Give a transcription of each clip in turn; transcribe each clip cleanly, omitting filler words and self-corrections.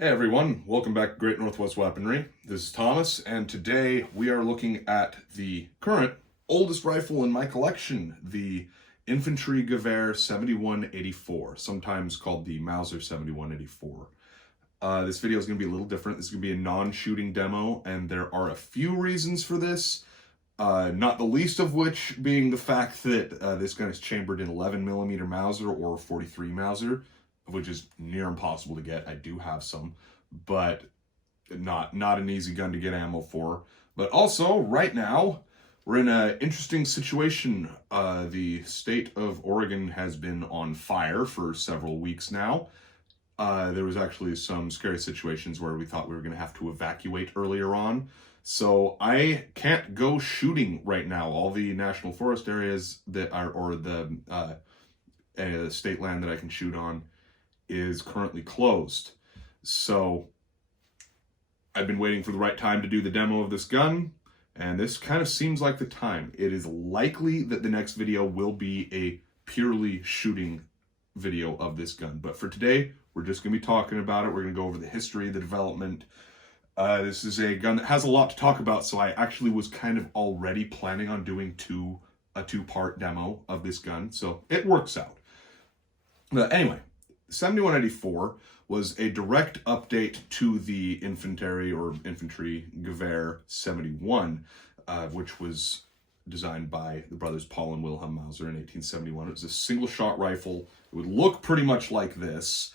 Hey everyone, welcome back to Great Northwest Weaponry. This is Thomas, and today we are looking at the current oldest rifle in my collection, the Infanterie-Gewehr 7184, sometimes called the Mauser 7184. This video is going to be a little different. This is going to be a non-shooting demo, and there are a few reasons for this, not the least of which being the fact that this gun is chambered in 11mm Mauser or 43 Mauser, which is near impossible to get. I do have some, but not an easy gun to get ammo for. But also, right now, we're in an interesting situation. The state of Oregon has been on fire for several weeks now. There was actually some scary situations where we thought we were going to have to evacuate earlier on. So I can't go shooting right now. All the national forest areas that are, or the state land that I can shoot on, is currently closed. So I've been waiting for the right time to do the demo of this gun, and this kind of seems like the time. It is likely that the next video will be a purely shooting video of this gun, but for today we're just going to be talking about it. We're going to go over the history, the development. This is a gun that has a lot to talk about, so I actually was kind of already planning on doing a two-part demo of this gun, so it works out. But anyway, 7184 was a direct update to the Infanterie-Gewehr 71, which was designed by the brothers Paul and Wilhelm Mauser in 1871. It was a single-shot rifle. It would look pretty much like this,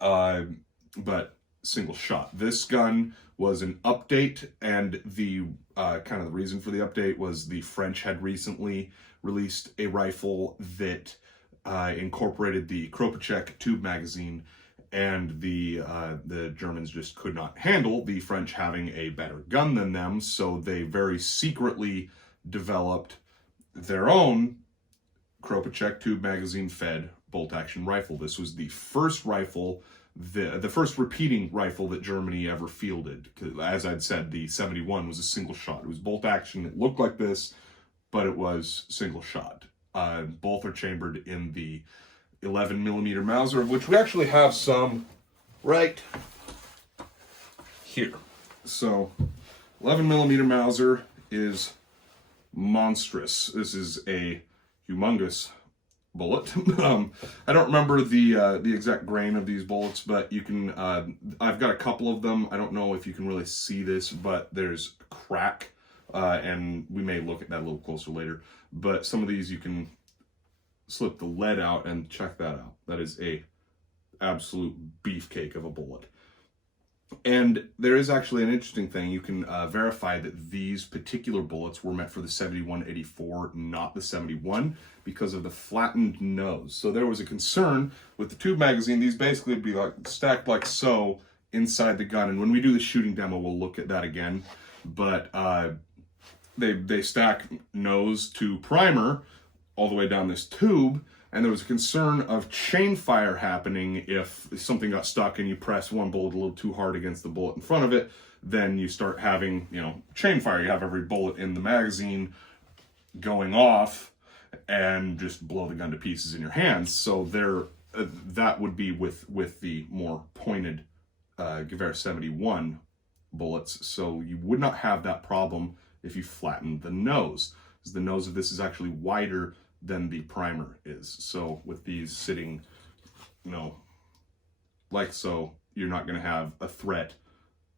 but single shot. This gun was an update, and the kind of the reason for the update was the French had recently released a rifle that incorporated the Kropatschek tube magazine, and the Germans just could not handle the French having a better gun than them, so they very secretly developed their own Kropatschek tube magazine fed bolt-action rifle. This was the first rifle, the first repeating rifle that Germany ever fielded. As I'd said, the 71 was a single shot. It was bolt-action. It looked like this, but it was single shot. Both are chambered in the 11mm Mauser, of which we actually have some right here. So 11mm Mauser is monstrous. This is a humongous bullet. I don't remember the exact grain of these bullets, but you can, I've got a couple of them. I don't know if you can really see this, but there's a crack, and we may look at that a little closer later. But some of these you can slip the lead out and check that out. That is a absolute beefcake of a bullet. And there is actually an interesting thing. You can verify that these particular bullets were meant for the 7184, not the 71, because of the flattened nose. So there was a concern with the tube magazine. These basically would be like stacked like so inside the gun. And when we do the shooting demo, we'll look at that again. But they stack nose to primer all the way down this tube, and there was a concern of chain fire happening if something got stuck and you press one bullet a little too hard against the bullet in front of it. Then you start having, chain fire. You have every bullet in the magazine going off and just blow the gun to pieces in your hands. So there, that would be with the more pointed Gewehr 71 bullets. So you would not have that problem if you flattened the nose, because the nose of this is actually wider than the primer is. So with these sitting, like so, you're not going to have a threat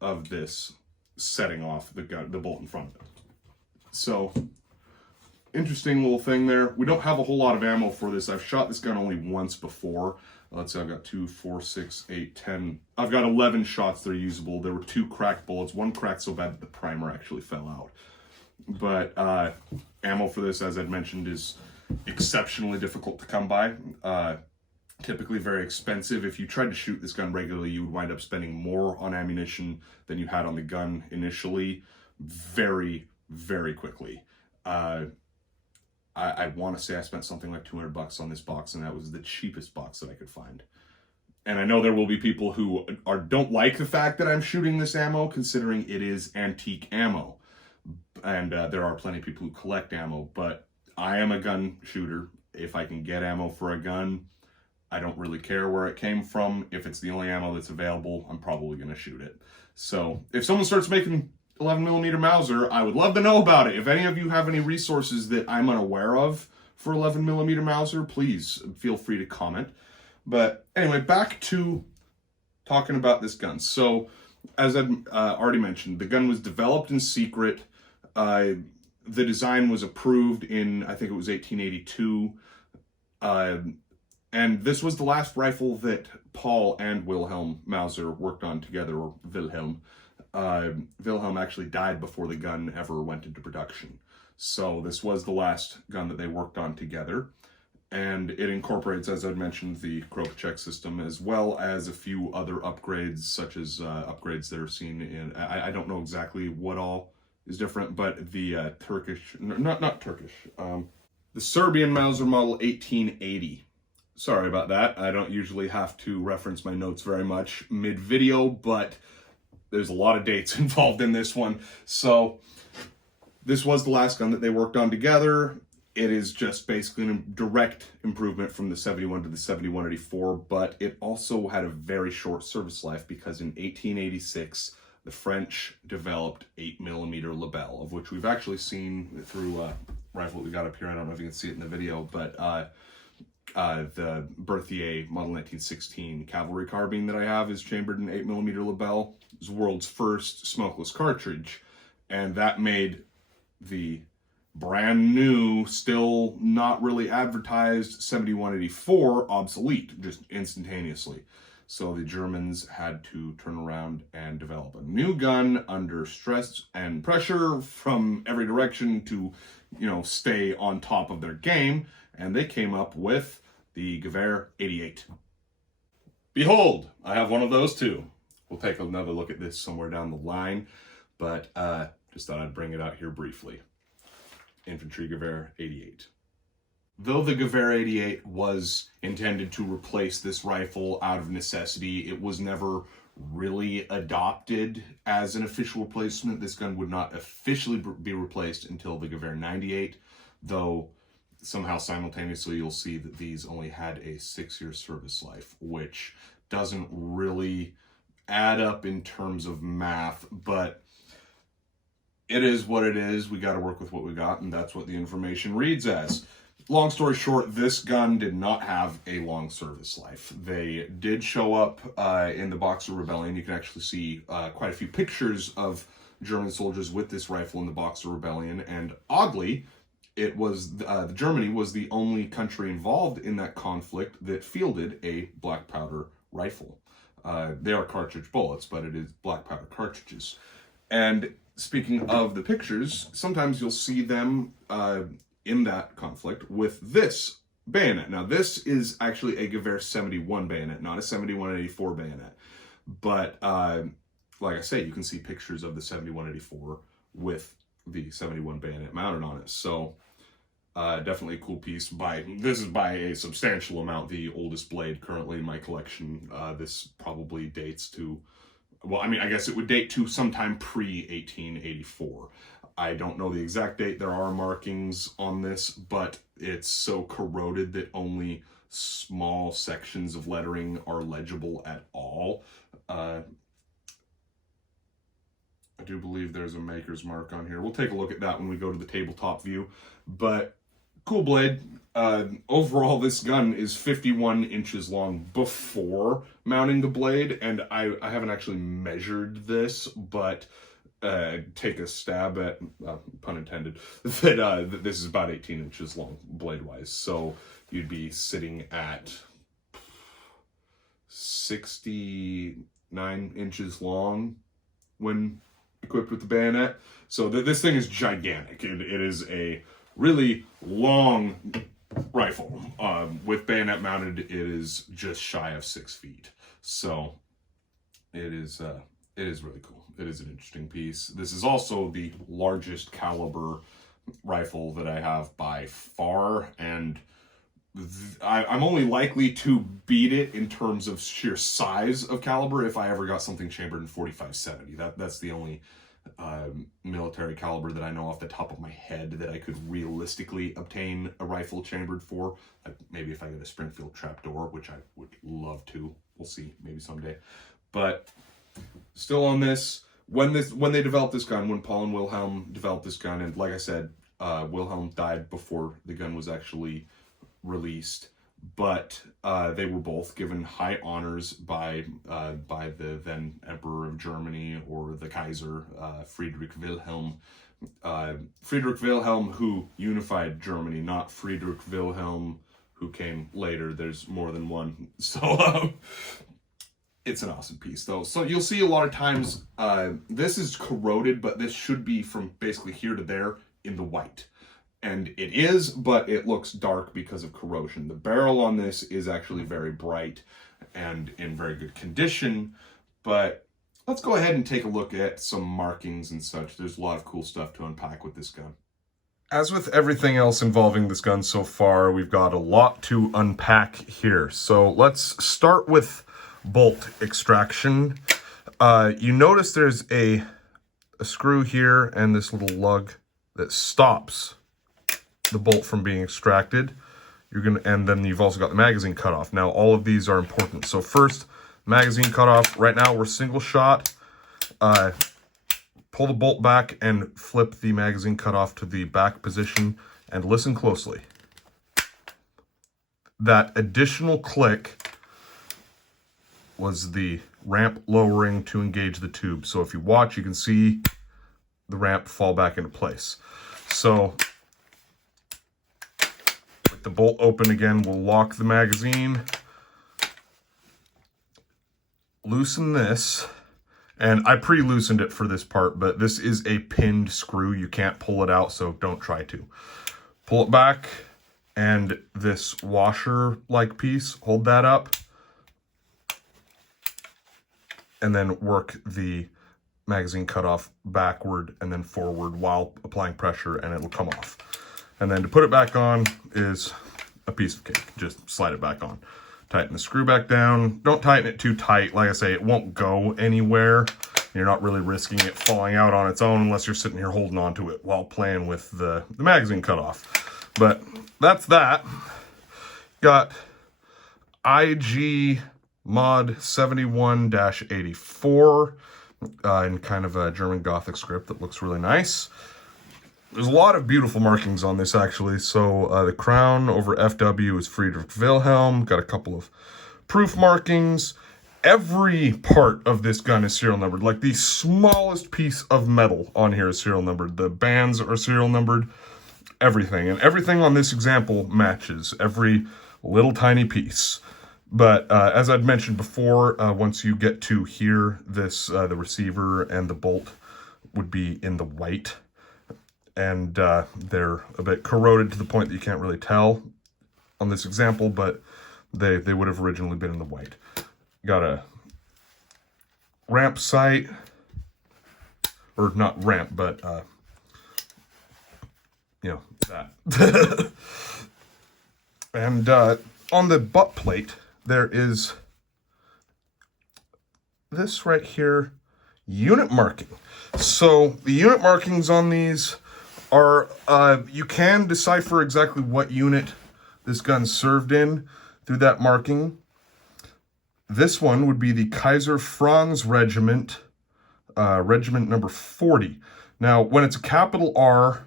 of this setting off the bolt in front of it. So interesting little thing there. We don't have a whole lot of ammo for this. I've shot this gun only once before. Let's see, I've got 2, 4, 6, 8, 10. I've got 11 shots that are usable. There were 2 cracked bullets. One cracked so bad that the primer actually fell out. But ammo for this, as I'd mentioned, is exceptionally difficult to come by. Typically very expensive. If you tried to shoot this gun regularly, you would wind up spending more on ammunition than you had on the gun initially, very, very quickly. I want to say I spent something like $200 on this box, and that was the cheapest box that I could find. And I know there will be people who don't like the fact that I'm shooting this ammo, considering it is antique ammo. And there are plenty of people who collect ammo, but I am a gun shooter. If I can get ammo for a gun, I don't really care where it came from. If it's the only ammo that's available, I'm probably going to shoot it. So if someone starts making 11mm Mauser, I would love to know about it. If any of you have any resources that I'm unaware of for 11mm Mauser, please feel free to comment. But anyway, back to talking about this gun. So as I've already mentioned, the gun was developed in secret. The design was approved in, I think it was 1882. And this was the last rifle that Paul and Wilhelm Mauser worked on together, or Wilhelm. Wilhelm actually died before the gun ever went into production. So this was the last gun that they worked on together. And it incorporates, as I'd mentioned, the Kropatschek system, as well as a few other upgrades, such as upgrades that are seen in, I don't know exactly what all is different, but the Turkish, not Turkish, the Serbian Mauser model 1880. Sorry about that. I don't usually have to reference my notes very much mid-video, but there's a lot of dates involved in this one. So this was the last gun that they worked on together. It is just basically a direct improvement from the 71 to the 7184, but it also had a very short service life because in 1886, the French developed 8mm Lebel, of which we've actually seen through a rifle that we got up here. I don't know if you can see it in the video, but the Berthier Model 1916 cavalry carbine that I have is chambered in 8mm Lebel. It was the world's first smokeless cartridge, and that made the brand new, still not really advertised 7184 obsolete, just instantaneously. So the Germans had to turn around and develop a new gun under stress and pressure from every direction to, stay on top of their game. And they came up with the Gewehr 88. Behold, I have one of those too. We'll take another look at this somewhere down the line, but just thought I'd bring it out here briefly. Infanterie-Gewehr 88. Though the Gewehr 88 was intended to replace this rifle out of necessity, it was never really adopted as an official replacement. This gun would not officially be replaced until the Gewehr 98, though somehow simultaneously you'll see that these only had a 6-year service life, which doesn't really add up in terms of math, but it is what it is. We got to work with what we got, and that's what the information reads as. Long story short, this gun did not have a long service life. They did show up in the Boxer Rebellion. You can actually see quite a few pictures of German soldiers with this rifle in the Boxer Rebellion, and oddly, it was Germany was the only country involved in that conflict that fielded a black powder rifle. They are cartridge bullets, but it is black powder cartridges. And speaking of the pictures, sometimes you'll see them in that conflict with this bayonet. Now, this is actually a Gewehr 71 bayonet, not a 7184 bayonet. But like I say, you can see pictures of the 7184 with the 71 bayonet mounted on it. So definitely a cool piece. This is by a substantial amount the oldest blade currently in my collection. This probably dates to, well, I mean, I guess it would date to sometime pre-1884. I don't know the exact date. There are markings on this, but it's so corroded that only small sections of lettering are legible at all. I do believe there's a maker's mark on here. We'll take a look at that when we go to the tabletop view, but cool blade. Overall, this gun is 51 inches long before mounting the blade, and I haven't actually measured this, but take a stab at, pun intended, that this is about 18 inches long blade-wise. So you'd be sitting at 69 inches long when equipped with the bayonet. So this thing is gigantic. It is a really long rifle. With bayonet mounted, it is just shy of 6 feet. So it is really cool. It is an interesting piece. This is also the largest caliber rifle that I have by far, and I'm only likely to beat it in terms of sheer size of caliber if I ever got something chambered in 45-70. That's the only military caliber that I know off the top of my head that I could realistically obtain a rifle chambered for. Like maybe if I get a Springfield trapdoor, which I would love to. We'll see, maybe someday. But still on this, when they developed this gun, when Paul and Wilhelm developed this gun, and like I said, Wilhelm died before the gun was actually released, but they were both given high honors by the then Emperor of Germany, or the Kaiser, Friedrich Wilhelm. Friedrich Wilhelm, who unified Germany, not Friedrich Wilhelm, who came later. There's more than one. So it's an awesome piece, though. So you'll see a lot of times, this is corroded, but this should be from basically here to there in the white. And it is, but it looks dark because of corrosion. The barrel on this is actually very bright and in very good condition. But let's go ahead and take a look at some markings and such. There's a lot of cool stuff to unpack with this gun. As with everything else involving this gun so far, we've got a lot to unpack here. So let's start with bolt extraction. You notice there's a screw here and this little lug that stops the bolt from being extracted. And then you've also got the magazine cutoff. Now all of these are important. So first, magazine cutoff. Right now we're single shot. Pull the bolt back and flip the magazine cutoff to the back position, and listen closely. That additional click was the ramp lowering to engage the tube. So if you watch, you can see the ramp fall back into place. So with the bolt open again, we'll lock the magazine, loosen this, and I pre-loosened it for this part, but this is a pinned screw. You can't pull it out, so don't try to. Pull it back, and this washer-like piece, hold that up, and then work the magazine cutoff backward and then forward while applying pressure, and it'll come off. And then to put it back on is a piece of cake. Just slide it back on. Tighten the screw back down. Don't tighten it too tight. Like I say, it won't go anywhere. You're not really risking it falling out on its own unless you're sitting here holding on to it while playing with the magazine cutoff. But that's that. Got IG mod 71-84 in kind of a German Gothic script that looks really nice. There's a lot of beautiful markings on this, actually. So the crown over FW is Friedrich Wilhelm. Got a couple of proof markings. Every part of this gun is serial numbered. Like the smallest piece of metal on here is serial numbered. The bands are serial numbered. Everything. And everything on this example matches. Every little tiny piece. But as I'd mentioned before, once you get to here, this the receiver and the bolt would be in the white. And they're a bit corroded to the point that you can't really tell on this example, but they would have originally been in the white. Got a ramp sight, or not ramp, but you know, that. And on the butt plate, there is this right here, unit marking. So the unit markings on these are, you can decipher exactly what unit this gun served in through that marking. This one would be the Kaiser Franz Regiment, regiment number 40. Now, when it's a capital R,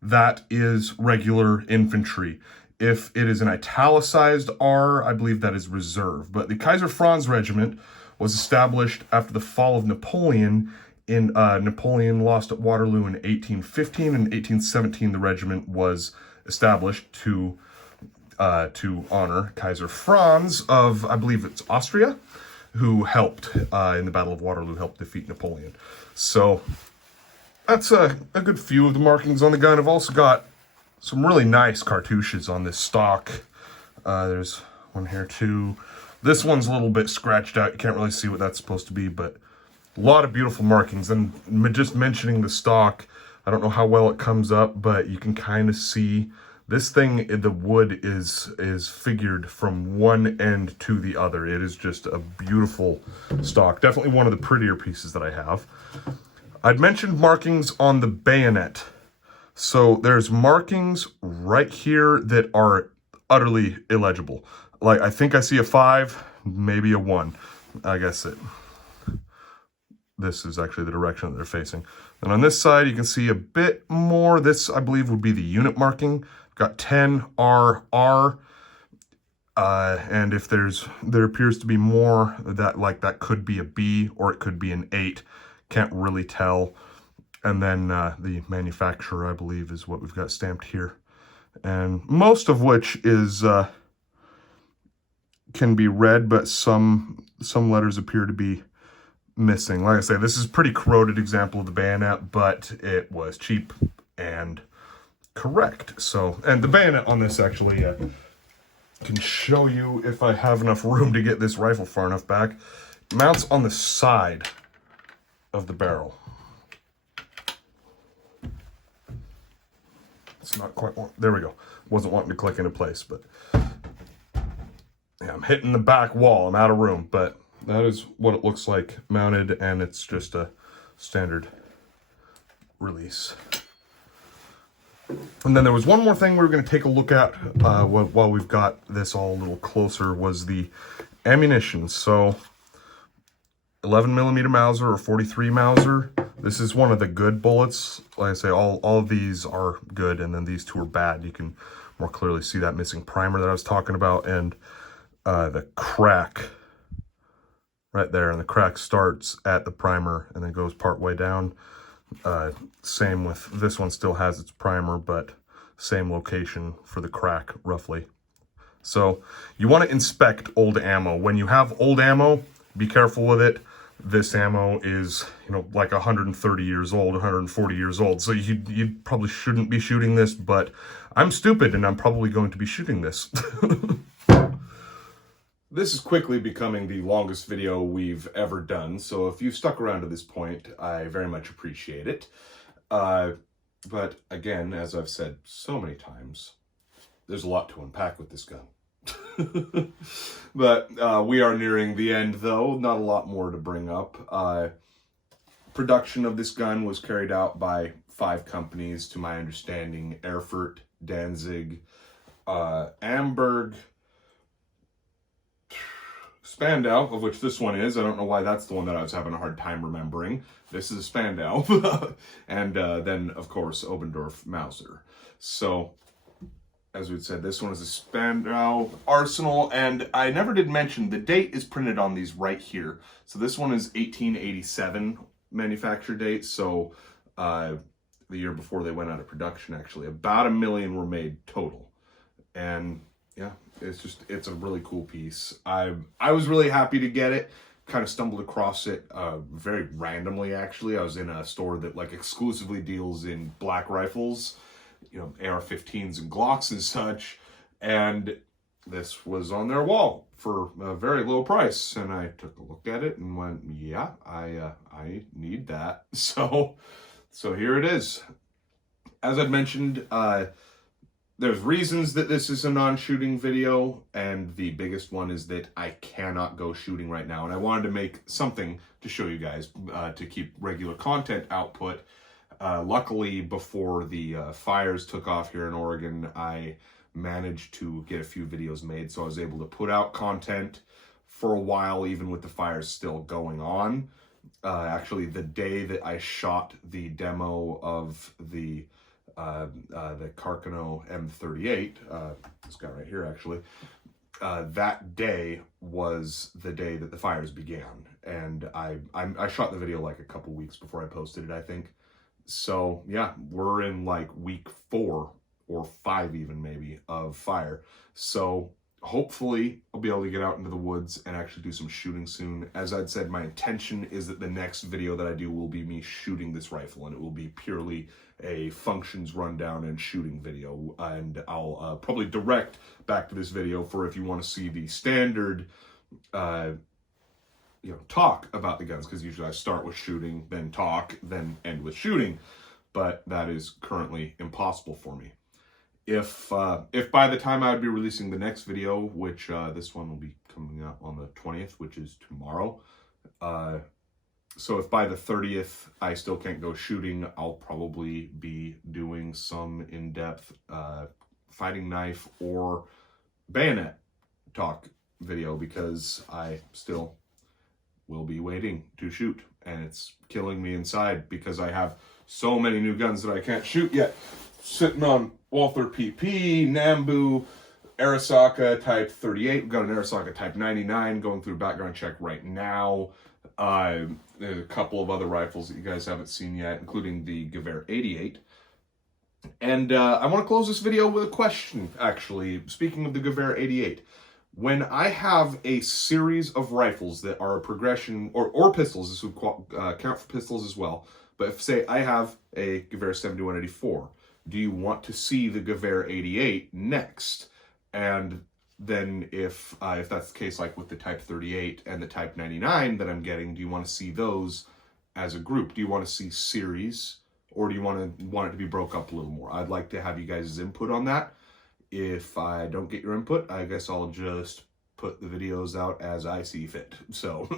that is regular infantry. If it is an italicized R, I believe that is reserve. But the Kaiser Franz Regiment was established after the fall of Napoleon. Napoleon lost at Waterloo in 1815, and in 1817 the regiment was established to honor Kaiser Franz of, I believe it's Austria, who helped in the Battle of Waterloo, helped defeat Napoleon. So that's a good few of the markings on the gun. I've also got some really nice cartouches on this stock. There's one here too. This one's a little bit scratched out. You can't really see what that's supposed to be, but a lot of beautiful markings. And just mentioning the stock, I don't know how well it comes up, but you can kind of see this thing, the wood is figured from one end to the other. It is just a beautiful stock. Definitely one of the prettier pieces that I have. I'd mentioned markings on the bayonet. So there's markings right here that are utterly illegible. Like, I think I see a 5, maybe a 1. I guess this is actually the direction that they're facing. And on this side, you can see a bit more. This, I believe, would be the unit marking. Got 10 RR. And if there appears to be more, that could be a B or it could be an 8. Can't really tell. And then the manufacturer, I believe, is what we've got stamped here. And most of which is can be read, but some letters appear to be missing. Like I say, this is a pretty corroded example of the bayonet, but it was cheap and correct. So, and the bayonet on this actually can show you if I have enough room to get this rifle far enough back. It mounts on the side of the barrel. It's not quite, there we go. Wasn't wanting to click into place, but yeah, I'm hitting the back wall. I'm out of room, but that is what it looks like mounted, and it's just a standard release. And then there was one more thing we were going to take a look at while we've got this all a little closer, was the ammunition. So 11mm Mauser or 43 Mauser. This is one of the good bullets. Like I say, all of these are good, and then these two are bad. You can more clearly see that missing primer that I was talking about, and the crack right there. And the crack starts at the primer and then goes part way down. Same with this one, still has its primer, but same location for the crack roughly. So you want to inspect old ammo. When you have old ammo, be careful with it. This ammo is, like 130 years old, 140 years old. So you probably shouldn't be shooting this, but I'm stupid and I'm probably going to be shooting this. This is quickly becoming the longest video we've ever done, so if you've stuck around to this point, I very much appreciate it. But again, as I've said so many times, there's a lot to unpack with this gun. But we are nearing the end, though. Not a lot more to bring up. Production of this gun was carried out by 5 companies, to my understanding: Erfurt, Danzig, Amberg, Spandau, of which this one is. I don't know why that's the one that I was having a hard time remembering. This is a Spandau. And then, of course, Obendorf Mauser. So, as we'd said, this one is a Spandau Arsenal, and I never did mention, the date is printed on these right here. So this one is 1887 manufacture date, so the year before they went out of production, actually. About 1 million were made total. And yeah, it's a really cool piece. I was really happy to get it. Kind of stumbled across it very randomly, actually. I was in a store that exclusively deals in black rifles, AR-15s and Glocks and such, and this was on their wall for a very low price, and I took a look at it and went, yeah, I need that. So here it is. As I'd mentioned, there's reasons that this is a non-shooting video, and the biggest one is that I cannot go shooting right now, and I wanted to make something to show you guys to keep regular content output. Luckily, before the fires took off here in Oregon, I managed to get a few videos made, so I was able to put out content for a while, even with the fires still going on. Actually, the day that I shot the demo of the Carcano M38, this guy right here actually, that day was the day that the fires began, and I shot the video a couple weeks before I posted it, I think. So yeah, we're in week 4 or 5 even maybe of fire. So hopefully I'll be able to get out into the woods and actually do some shooting soon. As I'd said, my intention is that the next video that I do will be me shooting this rifle, and it will be purely a functions rundown and shooting video. And I'll probably direct back to this video for if you want to see the standard talk about the guns, because usually I start with shooting, then talk, then end with shooting, but that is currently impossible for me. If by the time I would be releasing the next video, which this one will be coming out on the 20th, which is tomorrow, So if by the 30th I still can't go shooting, I'll probably be doing some in-depth fighting knife or bayonet talk video, because I still will be waiting to shoot, and it's killing me inside because I have so many new guns that I can't shoot yet. Sitting on Walther PP, Nambu, Arisaka Type 38. We've got an Arisaka Type 99 going through background check right now. There's a couple of other rifles that you guys haven't seen yet, including the Gewehr 88. And I want to close this video with a question, actually. Speaking of the Gewehr 88, when I have a series of rifles that are a progression, or pistols, this would count for pistols as well, but if, say, I have a Gewehr 7184, do you want to see the Gewehr 88 next? And then if that's the case, like with the Type 38 and the Type 99 that I'm getting, do you want to see those as a group? Do you want to see series, or do you want it to be broke up a little more? I'd like to have you guys' input on that. If I don't get your input, I guess I'll just put the videos out as I see fit. So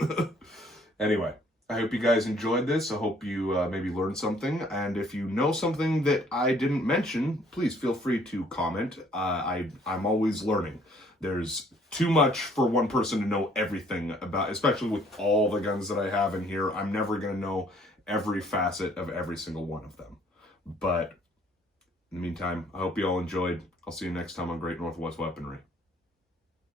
anyway, I hope you guys enjoyed this. I hope you maybe learned something. And if you know something that I didn't mention, please feel free to comment. I'm always learning. There's too much for one person to know everything about, especially with all the guns that I have in here. I'm never going to know every facet of every single one of them. But in the meantime, I hope you all enjoyed. I'll see you next time on Great Northwest Weaponry.